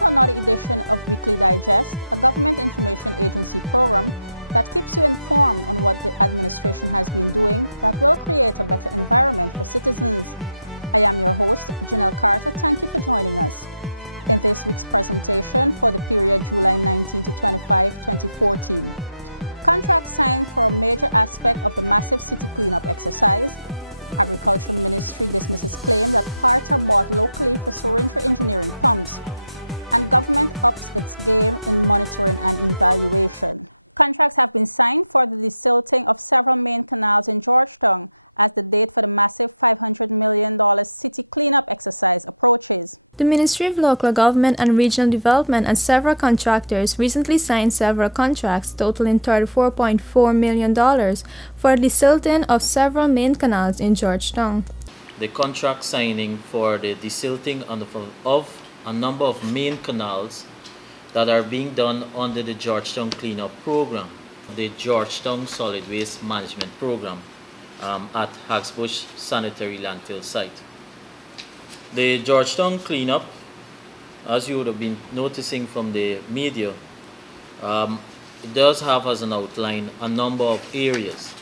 to another edition of Weekly Digest, a government information agency program that keeps you informed on what the administration has been doing that will create a better environment for citizens. I am your host, Janelle Carter. Thank you for joining us. In this week's presentation for the period July 19 to 25, 2014, contracts signed for a major aspect of the massive city cleanup exercise. Agriculture Ministry dismisses claim that parts are bought locally for Sorrento engineering pumps. And government ups its game in monitoring and evaluation. Contracts have been signed for the desilting of several main canals in Georgetown as the date for the massive $500 million city cleanup exercise approaches. The Ministry of Local Government and Regional Development and several contractors recently signed several contracts totaling $34.4 million for the desilting of several main canals in Georgetown. The contract signing for the desilting of a number of main canals that are being done under the Georgetown Cleanup Program, the Georgetown Solid Waste Management Program at Hagsbush Sanitary Landfill site. The Georgetown Cleanup, as you would have been noticing from the media, it does have as an outline a number of areas,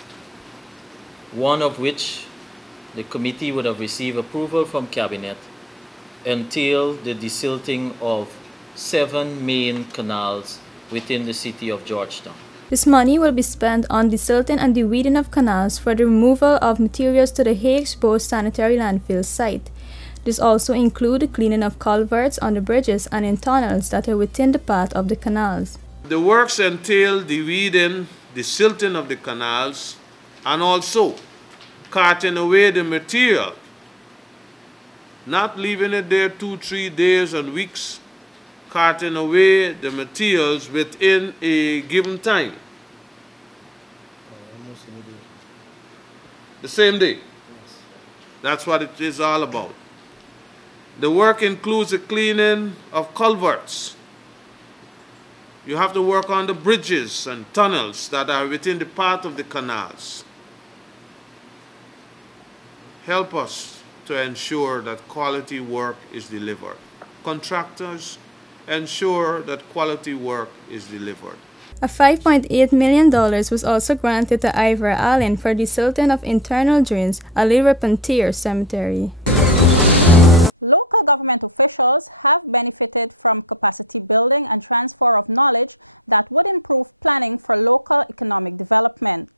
one of which the committee would have received approval from Cabinet until the desilting of 7 main canals within the city of Georgetown. This money will be spent on desilting and deweeding of canals for the removal of materials to the Hagsbush Sanitary Landfill site. This also includes the cleaning of culverts on the bridges and in tunnels that are within the path of the canals. The works entail deweeding, desilting of the canals, and also carting away the material, not leaving it there 2-3 days and weeks, carting away the materials within a given time. The same day. That's what it is all about. The work includes the cleaning of culverts. You have to work on the bridges and tunnels that are within the path of the canals. Help us to ensure that quality work is delivered. Contractors, ensure that quality work is delivered. A $5.8 million was also granted to Ivor Allen for desilting of internal drains at Little Repentir Cemetery. Local government officials have benefited from capacity building and transfer of knowledge that would improve planning for local economic development.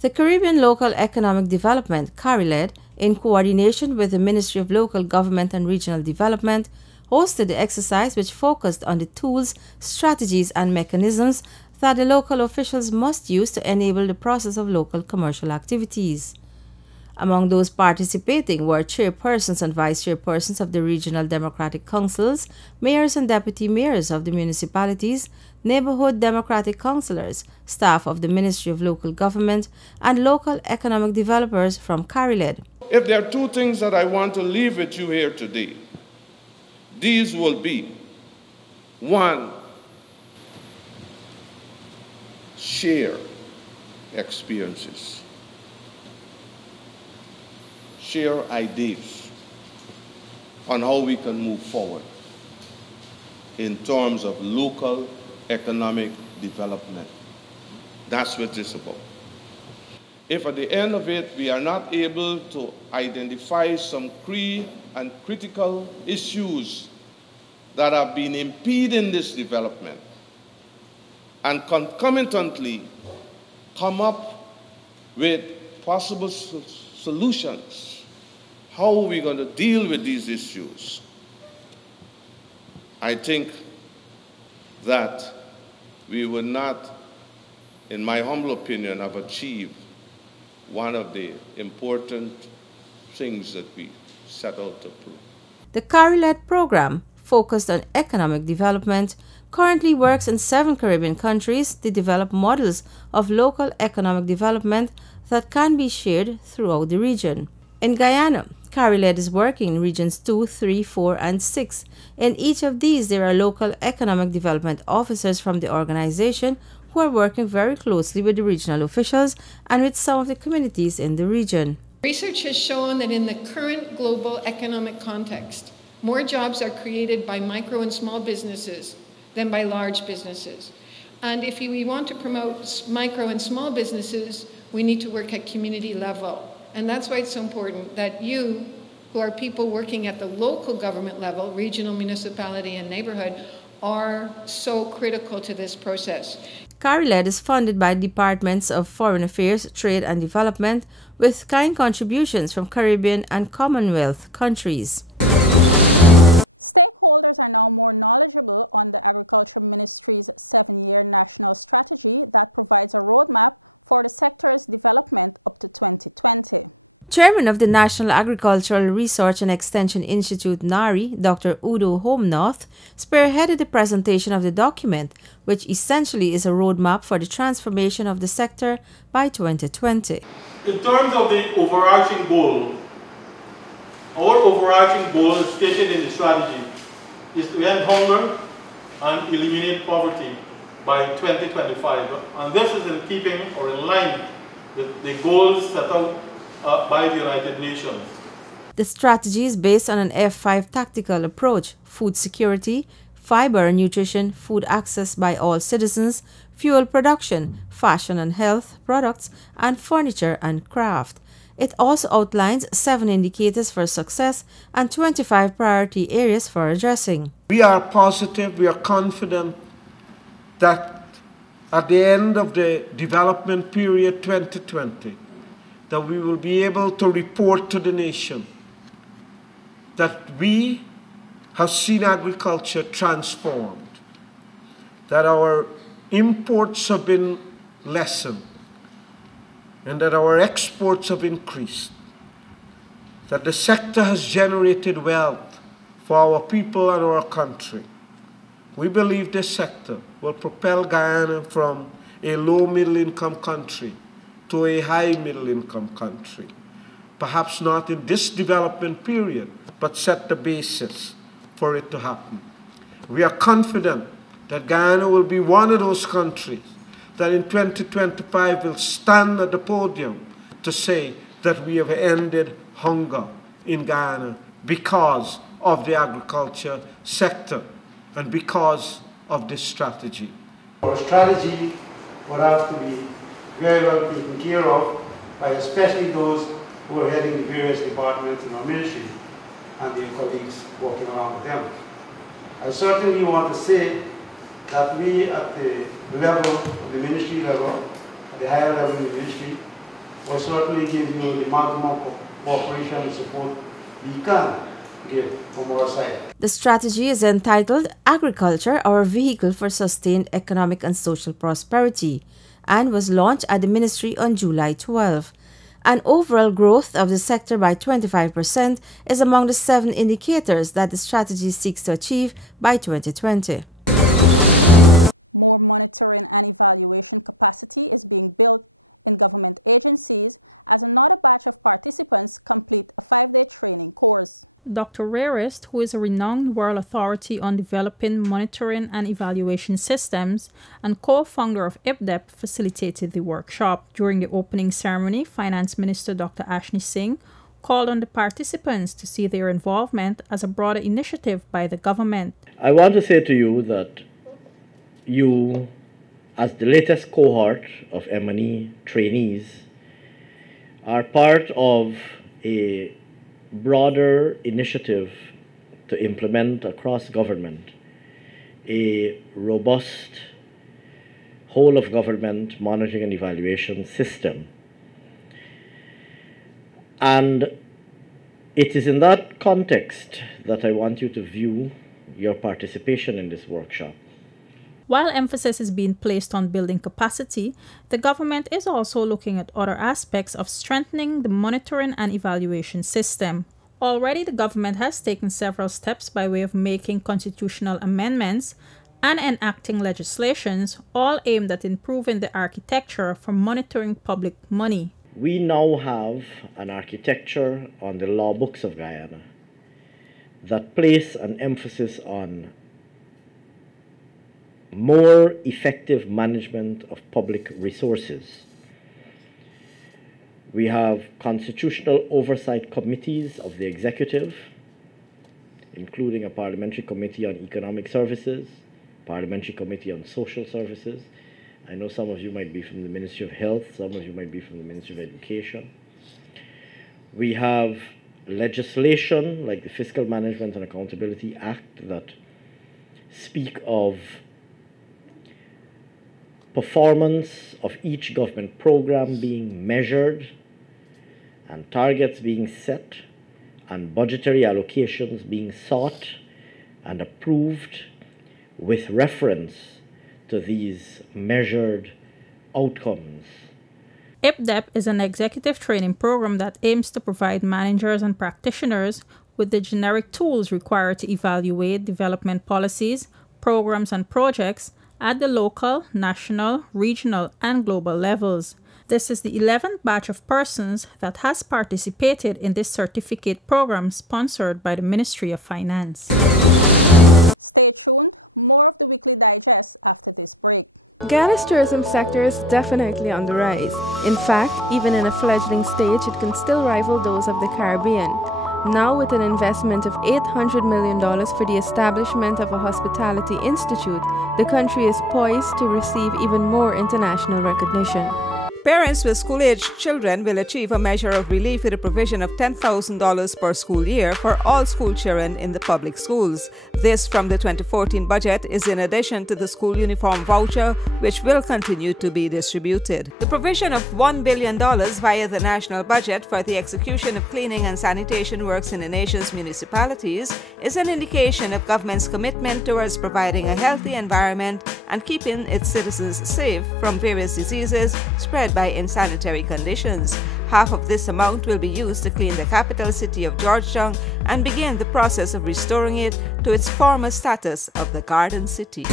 The Caribbean Local Economic Development, CARILED, in coordination with the Ministry of Local Government and Regional Development, hosted the exercise which focused on the tools, strategies, and mechanisms that the local officials must use to enable the process of local commercial activities. Among those participating were chairpersons and vice chairpersons of the regional democratic councils, mayors and deputy mayors of the municipalities, neighborhood democratic councillors, staff of the Ministry of Local Government, and local economic developers from CARILED. If there are 2 things that I want to leave with you here today, these will be: 1, share experiences. Share ideas on how we can move forward in terms of local economic development. That's what it's about. If at the end of it we are not able to identify some key and critical issues that have been impeding this development and concomitantly come up with possible solutions, how are we going to deal with these issues? I think that we would not, in my humble opinion, have achieved one of the important things that we set out to prove. The CARILED program, focused on economic development, currently works in 7 Caribbean countries to develop models of local economic development that can be shared throughout the region. In Guyana, CARILED is working in regions 2, 3, 4, and 6. In each of these, there are local economic development officers from the organization who are working very closely with the regional officials and with some of the communities in the region. Research has shown that in the current global economic context, More jobs are created by micro and small businesses than by large businesses. And if we want to promote micro and small businesses, we need to work at community level. And that's why it's so important that you, who are people working at the local government level, regional, municipality, and neighborhood, are so critical to this process. CARILED is funded by Departments of Foreign Affairs, Trade and Development, with kind contributions from Caribbean and Commonwealth countries. Stakeholders are now more knowledgeable on the Agriculture Ministry's 7-year national strategy that provides a roadmap for the sector's development up to 2020. Chairman of the National Agricultural Research and Extension Institute, NARI, Dr. Udo Homenorth, spearheaded the presentation of the document, which essentially is a roadmap for the transformation of the sector by 2020. In terms of the overarching goal, our overarching goal stated in the strategy is to end hunger and eliminate poverty by 2025. And this is in keeping or in line with the goals set out by the United Nations. The strategy is based on an F5 tactical approach: food security, fiber and nutrition, food access by all citizens, fuel production, fashion and health products, and furniture and craft. It also outlines 7 indicators for success and 25 priority areas for addressing. We are positive, we are confident that at the end of the development period 2020, that we will be able to report to the nation that we have seen agriculture transformed, that our imports have been lessened, and that our exports have increased, that the sector has generated wealth for our people and our country. We believe this sector will propel Guyana from a low middle-income country to a high middle-income country. Perhaps not in this development period, but set the basis for it to happen. We are confident that Guyana will be one of those countries that in 2025 will stand at the podium to say that we have ended hunger in Guyana because of the agriculture sector and because of this strategy. Our strategy will have to be very well taken care of by especially those who are heading the various departments in our ministry and their colleagues working along with them. I certainly want to say that we at the level of the ministry level, at the higher level of the ministry, will certainly give you the maximum cooperation and support we can give from our side. The strategy is entitled Agriculture, Our Vehicle for Sustained Economic and Social Prosperity, and was launched at the ministry on July 12. An overall growth of the sector by 25% is among the 7 indicators that the strategy seeks to achieve by 2020. More monitoring and evaluation capacity is being built in government agencies as another batch of participants complete a 5-day training course. Dr. Rarest, who is a renowned world authority on developing monitoring and evaluation systems and co-founder of IPDEP, facilitated the workshop. During the opening ceremony, Finance Minister Dr. Ashni Singh called on the participants to see their involvement as a broader initiative by the government. I want to say to you that you, as the latest cohort of M&E trainees, are part of a broader initiative to implement across government a robust whole-of-government monitoring and evaluation system. And it is in that context that I want you to view your participation in this workshop. While emphasis is being placed on building capacity, the government is also looking at other aspects of strengthening the monitoring and evaluation system. Already, the government has taken several steps by way of making constitutional amendments and enacting legislations, all aimed at improving the architecture for monitoring public money. We now have an architecture on the law books of Guyana that place an emphasis on more effective management of public resources. We have constitutional oversight committees of the executive including a parliamentary committee on economic services, parliamentary committee on social services. I know some of you might be from the Ministry of Health, some of you might be from the Ministry of Education. We have legislation like the Fiscal Management and Accountability Act that speak of performance of each government program being measured and targets being set and budgetary allocations being sought and approved with reference to these measured outcomes. IPDEP is an executive training program that aims to provide managers and practitioners with the generic tools required to evaluate development policies, programs, and projects at the local, national, regional, and global levels. This is the 11th batch of persons that has participated in this certificate program sponsored by the Ministry of Finance. Stay tuned, more of the Weekly Digest after this break. Guyana's tourism sector is definitely on the rise. In fact, even in a fledgling stage, it can still rival those of the Caribbean. Now, with an investment of $800 million for the establishment of a hospitality institute, the country is poised to receive even more international recognition. Parents with school-aged children will achieve a measure of relief with the provision of $10,000 per school year for all school children in the public schools. This, from the 2014 budget, is in addition to the school uniform voucher, which will continue to be distributed. The provision of $1 billion via the national budget for the execution of cleaning and sanitation works in the nation's municipalities is an indication of government's commitment towards providing a healthy environment and keeping its citizens safe from various diseases spread by insanitary conditions. Half of this amount will be used to clean the capital city of Georgetown and begin the process of restoring it to its former status of the Garden City.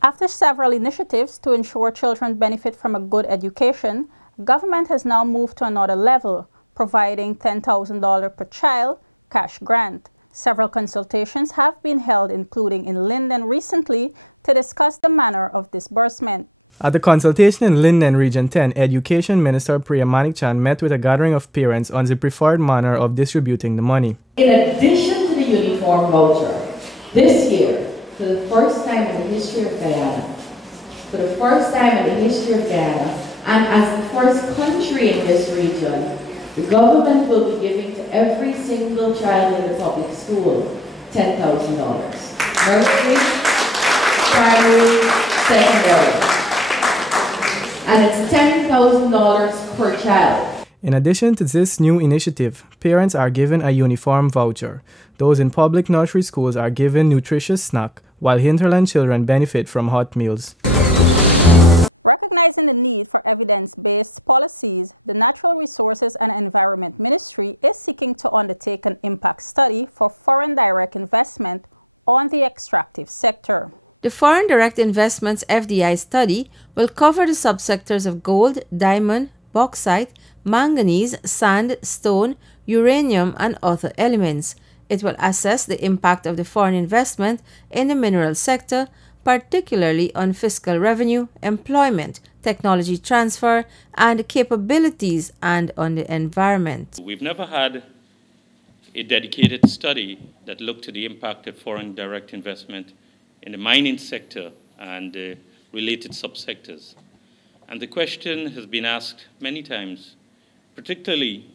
After several initiatives to ensure children benefit from a good education, government has now moved to another level, providing $10,000 per child cash grant. Several consultations have been held, including in Linden recently, to discuss the manner of disbursement. At the consultation in Linden Region 10, Education Minister Priya Manikchand met with a gathering of parents on the preferred manner of distributing the money. In addition to the uniform voucher, this year, for the first time in the history of Guyana, and as the first country in this region, the government will be giving to every single child in the public school $10,000. Nursery, primary, secondary. And it's $10,000 per child. In addition to this new initiative, parents are given a uniform voucher. Those in public nursery schools are given nutritious snack, while hinterland children benefit from hot meals. Recognizing the need for evidence-based policies, the Natural Resources and Environment Ministry is seeking to undertake an impact study for foreign direct investment on the extractive sector. The Foreign Direct Investments FDI study will cover the subsectors of gold, diamond, bauxite, manganese, sand, stone, uranium, and other elements. It will assess the impact of the foreign investment in the mineral sector, particularly on fiscal revenue, employment, technology transfer, and capabilities, and on the environment. We've never had a dedicated study that looked at the impact of foreign direct investment in the mining sector and related subsectors. And the question has been asked many times, particularly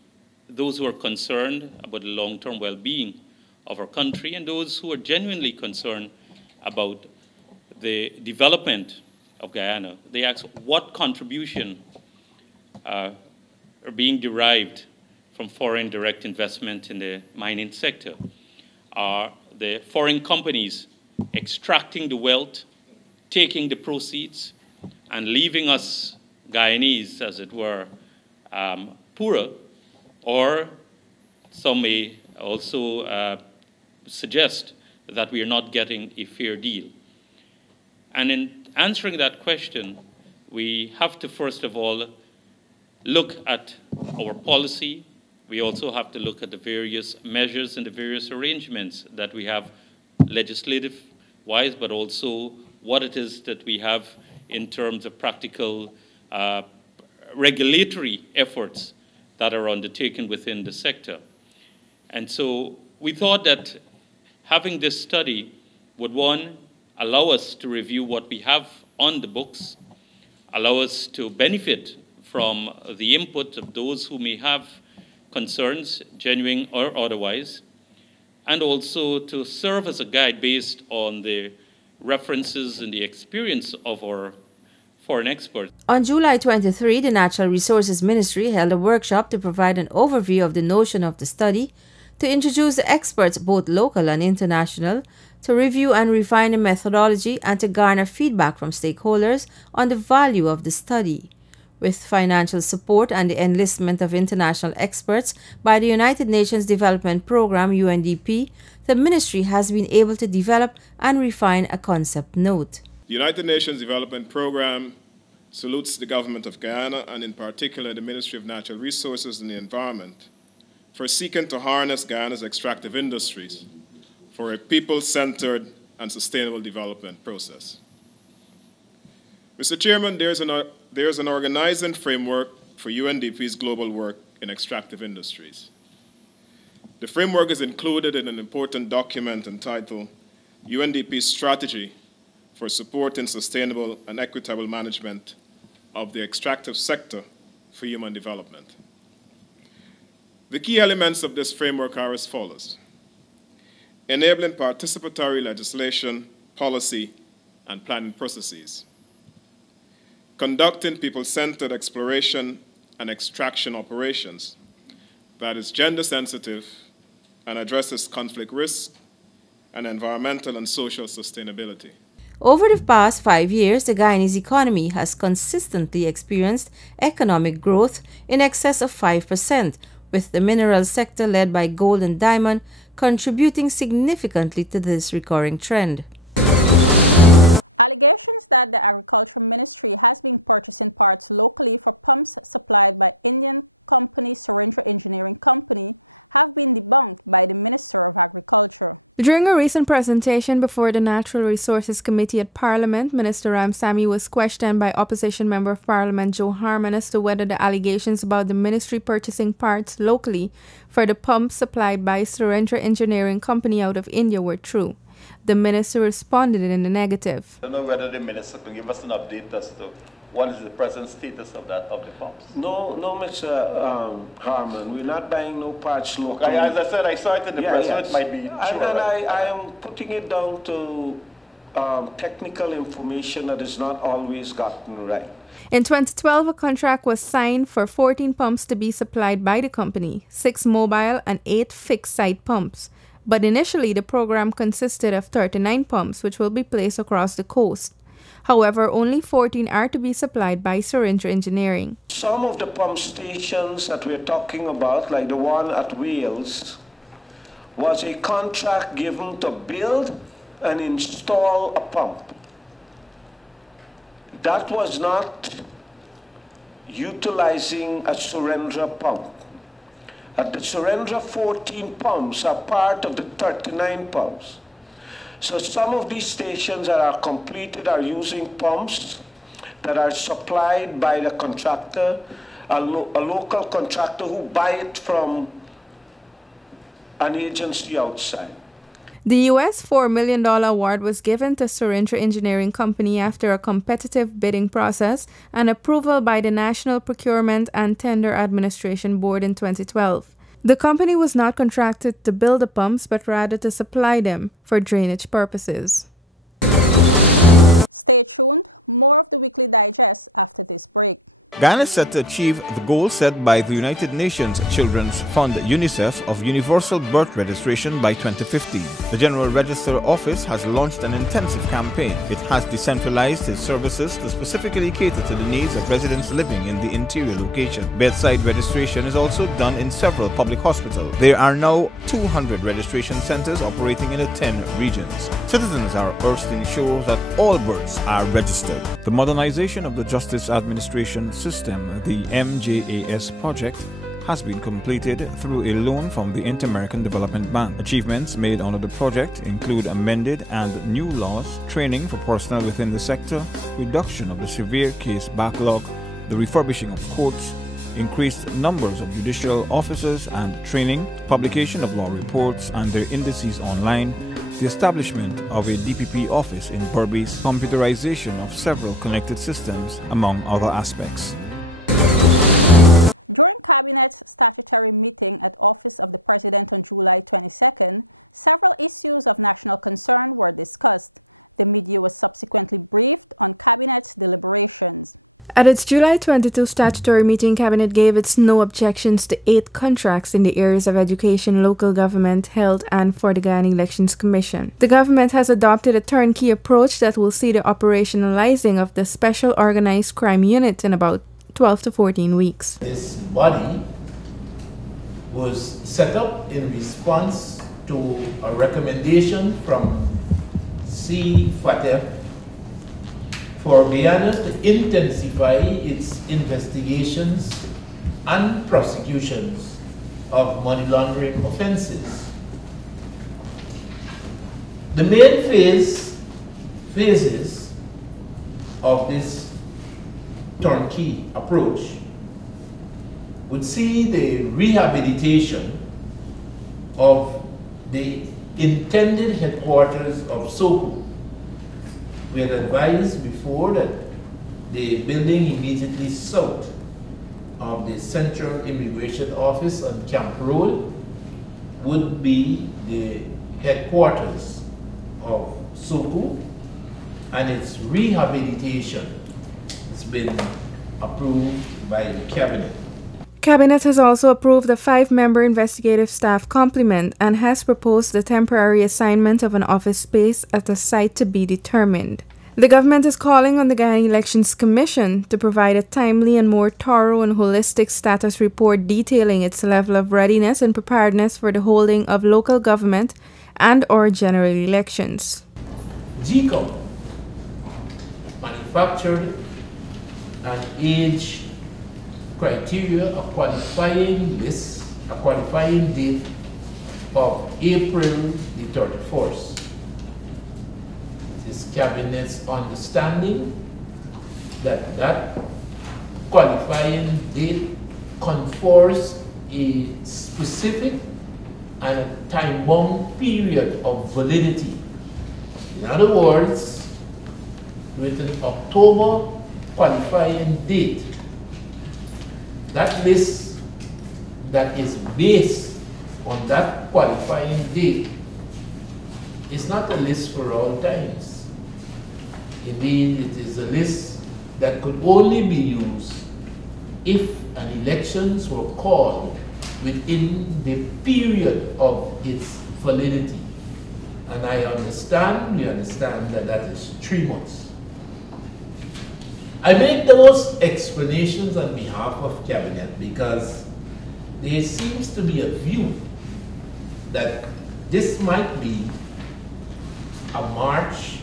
those who are concerned about the long-term well-being of our country and those who are genuinely concerned about the development of Guyana. They ask what contribution are being derived from foreign direct investment in the mining sector. Are the foreign companies extracting the wealth, taking the proceeds, and leaving us Guyanese, as it were, poorer? Or some may also suggest that we are not getting a fair deal. And in answering that question, we have to first of all look at our policy. We also have to look at the various measures and the various arrangements that we have legislative-wise, but also what it is that we have in terms of practical regulatory efforts that are undertaken within the sector. And so We thought that having this study would, one, allow us to review what we have on the books, allow us to benefit from the input of those who may have concerns, genuine or otherwise, and also to serve as a guide based on the references and the experience of our foreign experts. On July 23, the Natural Resources Ministry held a workshop to provide an overview of the notion of the study, to introduce the experts, both local and international, to review and refine the methodology, and to garner feedback from stakeholders on the value of the study. With financial support and the enlistment of international experts by the United Nations Development Programme, UNDP, the ministry has been able to develop and refine a concept note. The United Nations Development Programme salutes the government of Guyana, and in particular the Ministry of Natural Resources and the Environment, for seeking to harness Guyana's extractive industries for a people-centered and sustainable development process. Mr. Chairman, there's an organizing framework for UNDP's global work in extractive industries. The framework is included in an important document entitled UNDP's Strategy for Supporting Sustainable and Equitable Management of the Extractive Sector for Human Development. The key elements of this framework are as follows: enabling participatory legislation, policy, and planning processes, conducting people-centered exploration and extraction operations that is gender-sensitive and addresses conflict risk and environmental and social sustainability. Over the past 5 years, the Guyanese economy has consistently experienced economic growth in excess of 5%, with the mineral sector led by gold and diamond contributing significantly to this recurring trend. Allegations that the Agriculture Ministry has been purchasing parts locally for pumps supplied by Indian company Surendra Engineering Company have been debunked by the Minister of Agriculture. During a recent presentation before the Natural Resources Committee at Parliament, Minister Ramsamy was questioned by Opposition Member of Parliament Joe Harman as to whether the allegations about the ministry purchasing parts locally for the pumps supplied by Surendra Engineering Company out of India were true. The minister responded in the negative. I don't know whether the minister can give us an update as to what is the present status of the pumps. No, Mr. Harman, we're not buying no parts locally. As I said, I saw it in the press, so it might be true. I am putting it down to technical information that is not always gotten right. In 2012, a contract was signed for 14 pumps to be supplied by the company, 6 mobile and 8 fixed-site pumps. But initially, the program consisted of 39 pumps, which will be placed across the coast. However, only 14 are to be supplied by Surendra Engineering. Some of the pump stations that we're talking about, like the one at Wales, was a contract given to build and install a pump. That was not utilizing a Surendra pump. The Surendra 14 pumps are part of the 39 pumps. So some of these stations that are completed are using pumps that are supplied by the contractor, a local contractor who buy it from an agency outside. The US $4 million award was given to Surendra Engineering Company after a competitive bidding process and approval by the National Procurement and Tender Administration Board in 2012. The company was not contracted to build the pumps, but rather to supply them for drainage purposes. Stay tuned. More of the Weekly Digest after this break. Ghana is set to achieve the goal set by the United Nations Children's Fund UNICEF of universal birth registration by 2050. The General Register Office has launched an intensive campaign. It has decentralized its services to specifically cater to the needs of residents living in the interior location. Bedside registration is also done in several public hospitals. There are now 200 registration centers operating in the 10 regions. Citizens are urged to ensure that all births are registered. The modernization of the Justice Administration system, the MJAS project, has been completed through a loan from the Inter-American Development Bank. Achievements made under the project include amended and new laws, training for personnel within the sector, reduction of the severe case backlog, the refurbishing of courts, increased numbers of judicial officers and training, publication of law reports and their indices online, the establishment of a DPP office in Berbice, computerization of several connected systems, among other aspects. During Cabinet's statutory meeting at Office of the President on July 22nd, several issues of national concern were discussed. The media was subsequently briefed on Cabinet's deliberations. At its July 22 statutory meeting, Cabinet gave its no objections to 8 contracts in the areas of education, local government, health, and for the Guyana Elections Commission. The government has adopted a turnkey approach that will see the operationalizing of the Special Organized Crime Unit in about 12 to 14 weeks. This body was set up in response to a recommendation from CFATF for Guyana to intensify its investigations and prosecutions of money laundering offenses. The main phases of this turnkey approach would see the rehabilitation of the intended headquarters of SOCO. We had advised before that the building immediately south of the Central Immigration Office on Camp Road would be the headquarters of SOCO, and its rehabilitation has been approved by the Cabinet. Cabinet has also approved a 5-member investigative staff complement and has proposed the temporary assignment of an office space at a site to be determined. The government is calling on the Guyana Elections Commission to provide a timely and more thorough and holistic status report detailing its level of readiness and preparedness for the holding of local government and/or general elections. GECOM manufactured an age criteria, a qualifying list, a qualifying date of April the 31st. It is Cabinet's understanding that that qualifying date confers a specific and a time-bound period of validity. In other words, with an October qualifying date, that list that is based on that qualifying date is not a list for all times. Indeed, it is a list that could only be used if an elections were called within the period of its validity. And we understand that that is 3 months. I make those explanations on behalf of Cabinet because there seems to be a view that this might be a march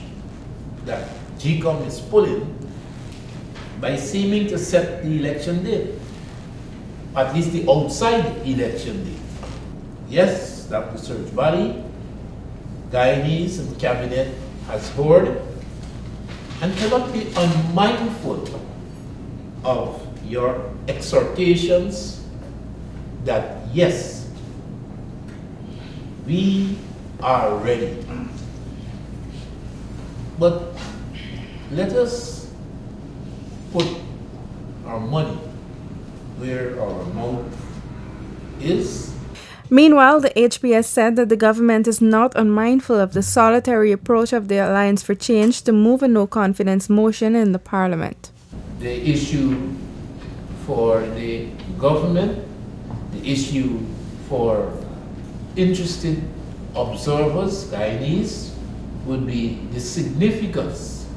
that GECOM is pulling by seeming to set the election date, at least the outside election date. Yes, Dr. Search Body, Guyanese and Cabinet has heard and cannot be unmindful of your exhortations that yes, we are ready. But let us put our money where our mouth is. Meanwhile, the HPS said that the government is not unmindful of the solitary approach of the Alliance for Change to move a no-confidence motion in the Parliament. The issue for the government, the issue for interested observers, Guyanese, would be the significance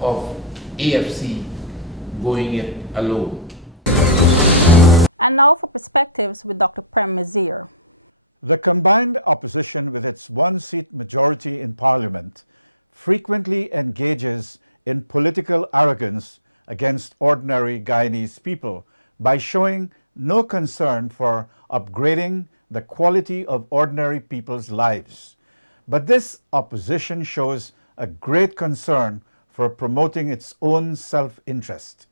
of AFC going it alone. And now for perspectives with Dr. Prem Mazir. The combined opposition, with its one-seat majority in Parliament, frequently engages in political arrogance against ordinary Guyanese people by showing no concern for upgrading the quality of ordinary people's lives. But this opposition shows a great concern for promoting its own self-interest.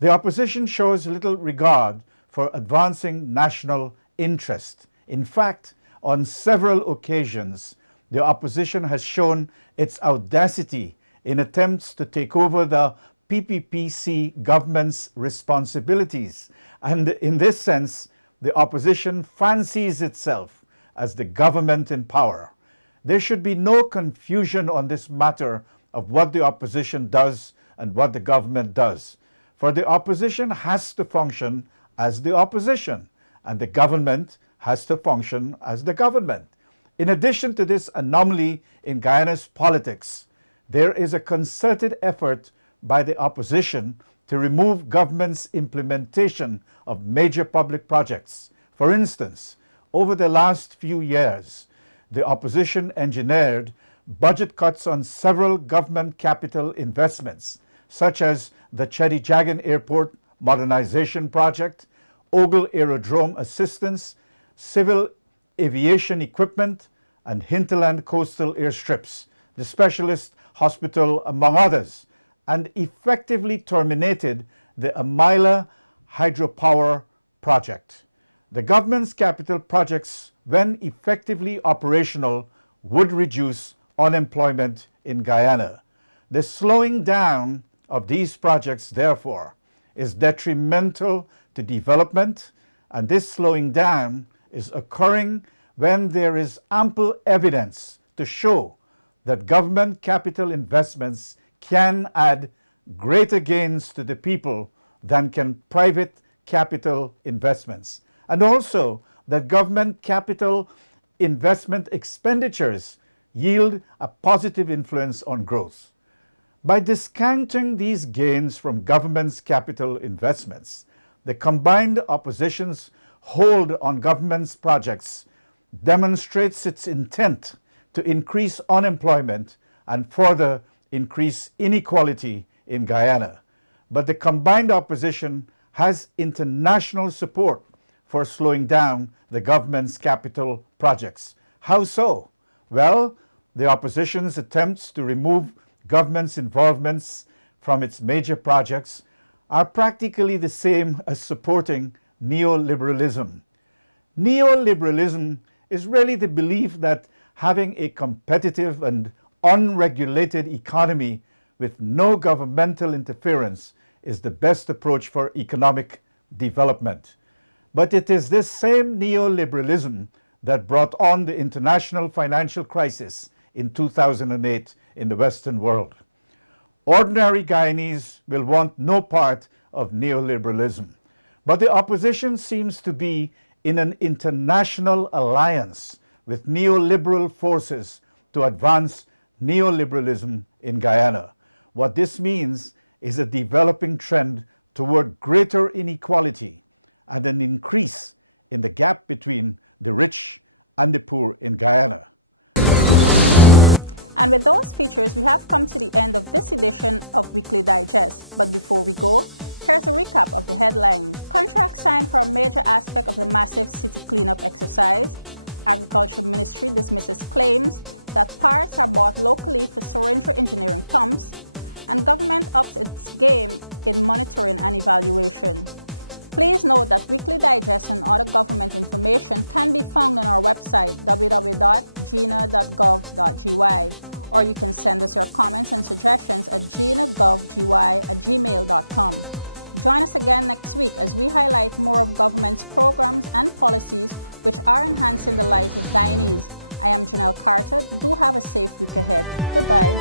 The opposition shows little regard for advancing national interest. In fact, on several occasions, the opposition has shown its audacity in attempts to take over the PPPC government's responsibilities. And in this sense, the opposition fancies itself as the government in power. There should be no confusion on this matter of what the opposition does and what the government does. For the opposition has to function as the opposition, and the government has to function as the government. In addition to this anomaly in Guyana's politics, there is a concerted effort by the opposition to remove government's implementation of major public projects. For instance, over the last few years, the opposition engineered budget cuts on several government capital investments, such as the Chedijagan Airport Modernization Project, Ogle Aerodrome Assistance, Civil Aviation Equipment, and Hinterland Coastal Airstrips, the Specialist Hospital, among others, and effectively terminated the Amila Hydropower Project. The government's capital projects, when effectively operational, would reduce unemployment in Guyana. The slowing down of these projects, therefore, is detrimental to development, and this slowing down is occurring when there is ample evidence to show that government capital investments can add greater gains to the people than can private capital investments, and also that government capital investment expenditures yield a positive influence on growth. By discounting these gains from government's capital investments, the combined opposition's hold on government's projects demonstrates its intent to increase unemployment and further increase inequality in Guyana. But the combined opposition has international support for slowing down the government's capital projects. How so? Well, the opposition's attempts to remove government's involvements from its major projects are practically the same as supporting neoliberalism. Neoliberalism is really the belief that having a competitive and unregulated economy with no governmental interference is the best approach for economic development. But it is this same neoliberalism that brought on the international financial crisis in 2008 in the Western world. Ordinary Guyanese will want no part of neoliberalism, but the opposition seems to be in an international alliance with neoliberal forces to advance neoliberalism in Guyana. What this means is a developing trend toward greater inequality and an increase in the gap between the rich and the poor in Guyana. And with those features, we have come to the end of this edition of Weekly Digest. But before we go, here's a recap of the headlines. Contract signed for a major aspect of the massive city cleanup exercise. Agriculture Ministry dismisses claims that parts are bought locally for Sorrento engineering pumps. And government ups its game in monitoring and evaluation. Please note that Weekly Digest and other government information can be found on our website, www.gina.gov.gy, or you can send us your comments and suggestions at gina.govgy@gmail.com. Join us again next week as we highlight more of government's programs and policies which are enhancing the lives of Guyanese. I am Janelle Carter. Do have a safe week ahead. Goodbye.